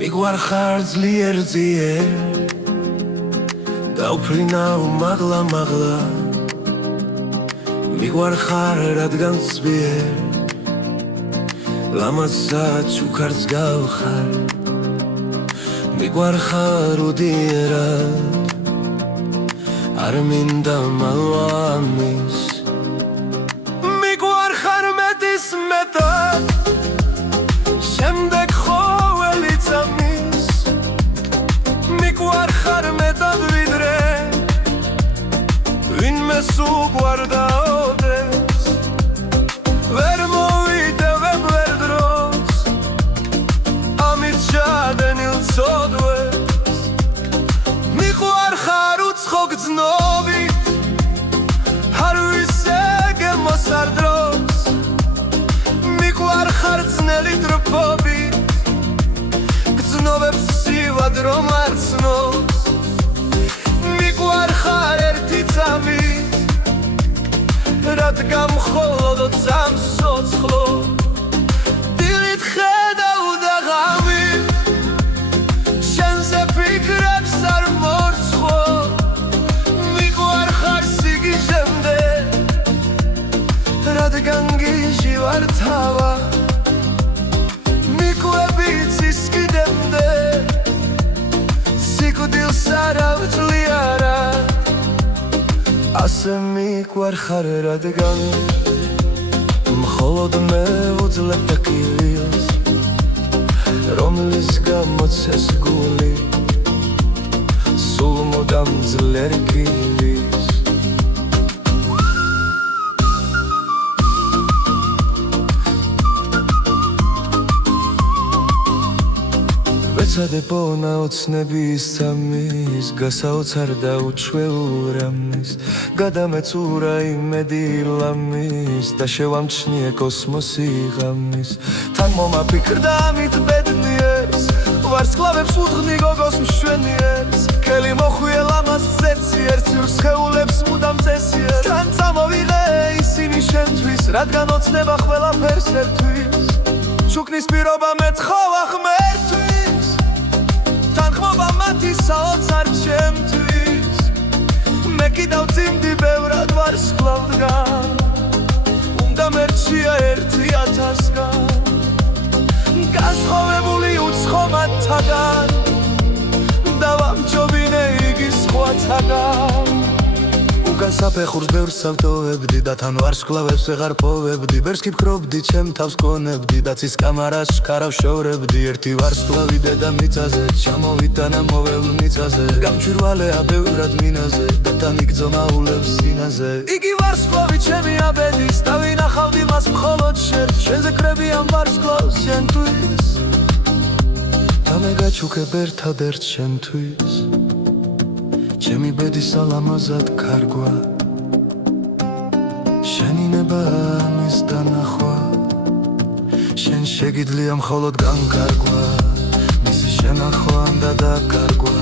მიგვარხარ ძლიერ დავფრინავ მაღლა მიგვარხარ რადგან ძლიერ ლამაზად ჩუქარს გავხარ მიგვარხარ უდიერად არ მინდა მალვამის მიგვარხარ მეტის მეტად შემდეგ ხოველი წამის მიგვარხარ მეტად ვიდრე ვინმე სუგვარდაოდეს ვერ მოვიდევებ ვერ დროს ამით ჩადენილ ცოდვებს მიგვარხარ უცხო გრძნობით არ ვისეგემოს არ დროს მიგვარხარ ძნელი დრფობით გრძნობებს სივად რომ არ ცნობს მიგვარხარ ერთი წამით რადგან მხოლოდ სამსოცხლო დილით ხედავ და ღამით შენზე ფიქრებს არ მორცხო მიგვარხარ სიგიჟემდე რადგან გიჟი ვარ თავა მიგვებით ისკიდემდე სიკვდილს არ ავწლი არა ასე მიგვარხარ რადგან მხოლოდ მე ვუძლებ და კივილს რომლის გამოც ეს გული სულ მუდამ ძლიერ კივის ვეცადებო ნაოცნების წამის გასაოცარ და უჩვეულ რამის გადამეცურა იმედი ლამის და შევამჩნიე კოსმოსი ღამის თან მომაფიქრდა ამით ბედნიერს ვარსკვლავებს ვუძღნი გოგოს მშვენიერს ქელი მოხვიე ლამაზ ზეციერს სხეულებს მუდამ წესიერს თან წამოვიღე ისინი შენთვის რადგან ოცნება ყველაფერს ერთვის ჩუქნის პირობა მეცხოვა ღმერთთვის თანხმობა მათი საოცარ ჩემთვის მე კიდევ წიმდი ბევრად ვარსკვლავდგან უნდა მერჩია 1000-გან გასხოვებული უცხო მათთაგან და ვამჯობინე იგი სხვათაგან უკან საფეხურს ბევრს ავტოვებდი და თან ვარსკვლავებს ვეღარ პოვებდი ბერს კი ფქრობდი ჩემ თავს კონებდი და ცის კამარას შქარავ შორებდი ერთი ვარსკვლავი დედამიწაზე ჩამოვიტანა მოველ მიწაზე გამჭვირვალეა ბევრად მინაზე და თან იგრძო მაულებს სინაზე იგი ვარსკვლავი ჩემი აბედის და ვინახავდი მას მხოლოდ შენზე კრები ამ ვარსკვლავს შენთვის და მე გაჩუქებ ერთადერთ შენთვის ჩემი ბედის ალამაზად კარგვა შენი ნება ამის დანახვა შენ შეგიძლია მხოლოდ განკარგვა მისი შენახვა და დაკარგვა